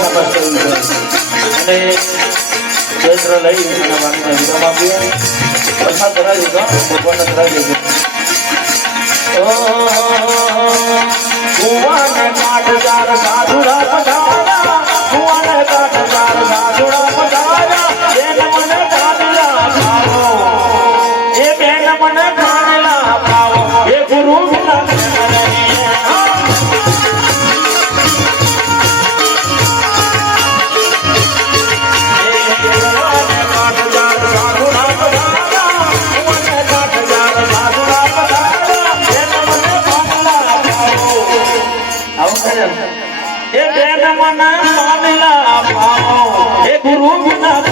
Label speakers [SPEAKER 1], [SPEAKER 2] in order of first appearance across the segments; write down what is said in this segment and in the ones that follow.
[SPEAKER 1] તપાસ કરવી છે અને ક્ષેત્ર લઈ અને વાણીને વિરામ આપીએ પછા કરાવી દો ભગવાનને કરાવી દેજો કુવાને કાઠજાર સાધુરા પધારા કુવાને ગુરુ વિના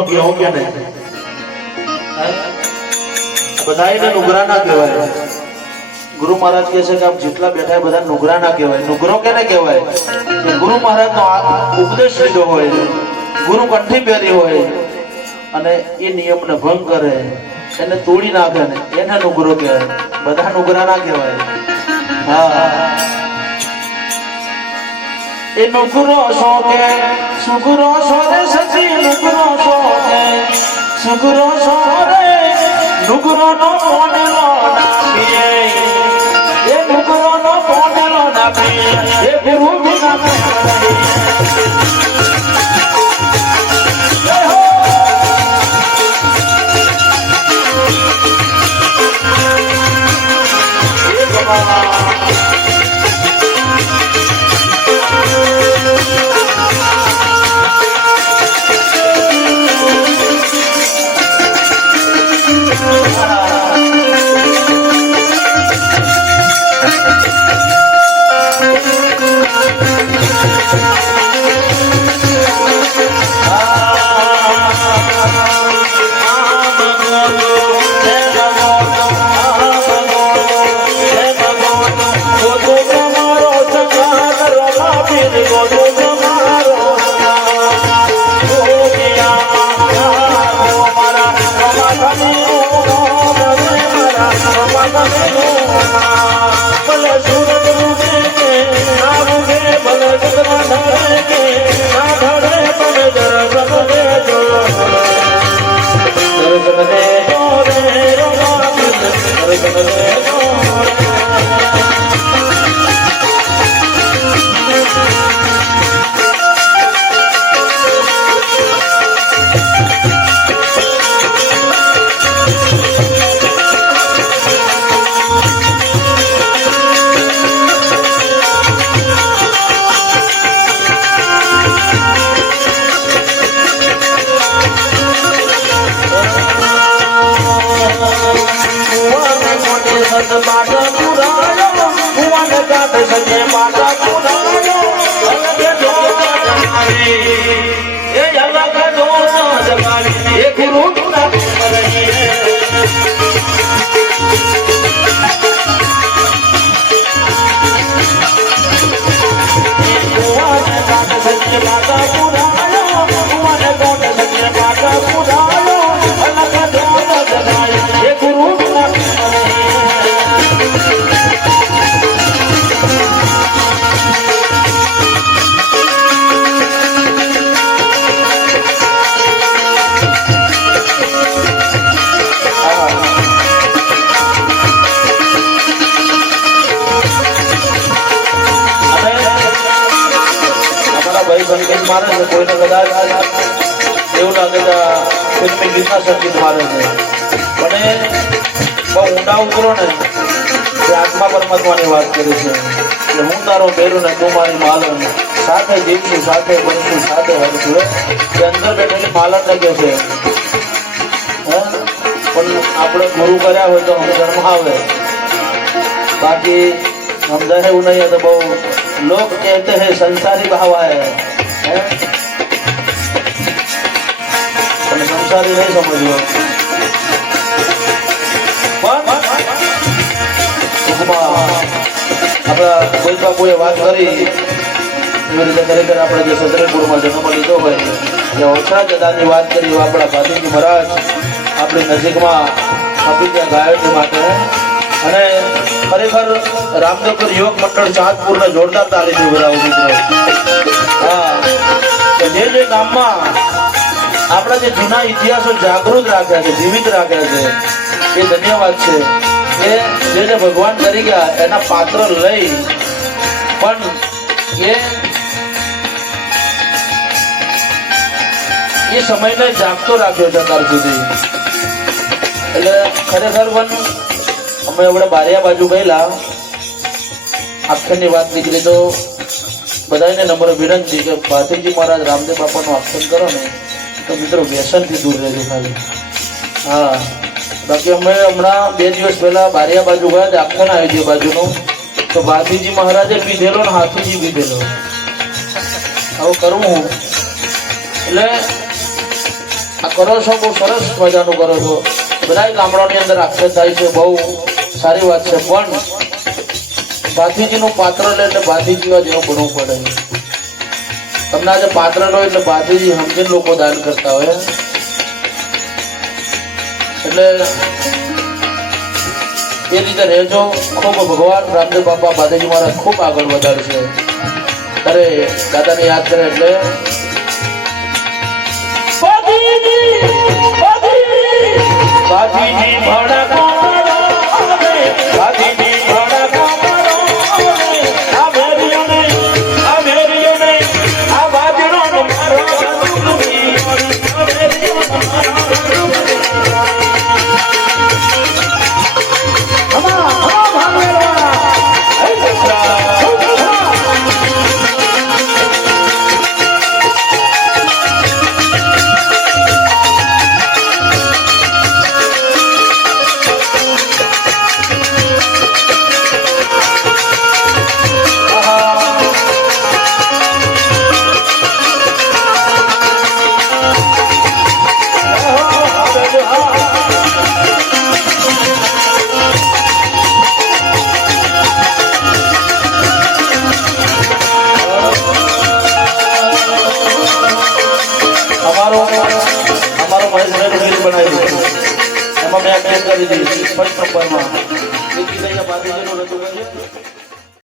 [SPEAKER 1] નુગરો કેવો કે નહીં? બધાયને નુગરા ના કહેવાય. ગુરુ મહારાજ કહે છે કે આપ જેટલા બેઠા બધા નુગરા ના કહેવાય. નુગરો કેને કહેવાય? કે ગુરુ મહારાજ નો ઉપદેશ લીધો હોય, ગુરુ કંઠી પહેરી હોય, અને એ નિયમને ભંગ કરે, એને તોડી નાખે ને એને નુગરો કહેવાય. બધા નુગરા ના કહેવાય. હા. એ નુગરો સો ଶୁକ୍ର ସରେ ସେଠି ନୁଗୁର ସରେ ଶୁକ୍ର ସରେ ନୁଗୁର ନ ପଡ଼ିଲ ନାପିଏ ଏ ନୁଗୁର ନ ପଡ଼ିଲ ନାପିଏ ଏ ଗୁରୁ ବି Thank you. Thank you. કાઢ સજે મારે છે, કોઈને કદાચ એવું લાગે કે ફિલ્મી ગીતના સંગીત મારે છે. એ બહુ ઊંડા ઉતરો ને તે આત્મા પરમાત્માની વાત કરે છે, એટલે હું તારો બેરું ને તું મારી માલન સાથે જીવશું, સાથે બનશું, સાથે હરશું એ અંદર બેઠેલી માલનને કહે છે? પણ આપણે ગુરુ કર્યા હોય તો સમજણમાં આવે. બાકી સમજાય એવું નહીં તો બહુ લોક કહેતે હે, સંસારી ભાવ હૈ પણ સંસારી નહીં સમજો ટૂંકમાં આપણા કોઈ બાપુએ વાત કરી એવી રીતે ખરેખર આપણે જે સદરેપુરમાં જન્મ લીધો હોય. એ ઓછા જદાની વાત કરી આપણા ભાતીજી મહારાજ આપણી નજીકમાં આપી ત્યાં ગાયકી માટે અને ખરેખર રામનગર યુવક મંડળ ચાંદપુરને જોરદાર તાલીમ ઉભરાવું મિત્રો હા. કે જે જે ગામમાં આપણા જે જૂના ઇતિહાસો જાગૃત રાખ્યા છે, જીવિત રાખ્યા છે, એ ધન્યવાદ છે. એ જે જે ભગવાન ગયા એના પાત્ર લઈ પણ એ એ સમયને જાગતો રાખ્યો છે અત્યાર સુધી. એટલે ખરેખર પણ અમે હમણાં બારિયા બાજુ ગયેલા. આખ્યાનની વાત નીકળી તો બધાને નમ્ર વિનંતી કે ભાતીજી મહારાજ રામદેવ બાપાનું આસન કરો ને, તો મિત્રો વ્યસનથી દૂર રહેજો ખાલી. હા. બાકી અમે હમણાં બે દિવસ પહેલાં બારિયા બાજુ ગયા તે આવી ગયો બાજુનું. તો ભાતીજી મહારાજે પીધેલો ને, હાથીજી પીધેલો. હવે કરવું હું. એટલે આ કરો છો, બહુ સરસ મજાનું કરો છો. બધા ગામડાની અંદર આક્ષેપ થાય છે, બહુ સારી વાત છે. પણ ભાતીજીનું પાત્ર લે એટલે ભાતીજી જેવું બનવું પડે. તમને આજે પાત્ર લો એટલે ભાતીજી સમજીને લોકો દાન કરતા હોય. એટલે એ રીતે રહેજો. ખૂબ ભગવાન રામદેવ બાપા ભાતીજી મારા ખૂબ આગળ વધારશે. અરે દાદાને યાદ કરે એટલે. ભાતીજી ભડકો કરી દીધી ફર્સ્ટ નંબરમાં અહીંયા ભાતીજીનું રજૂ કર્યું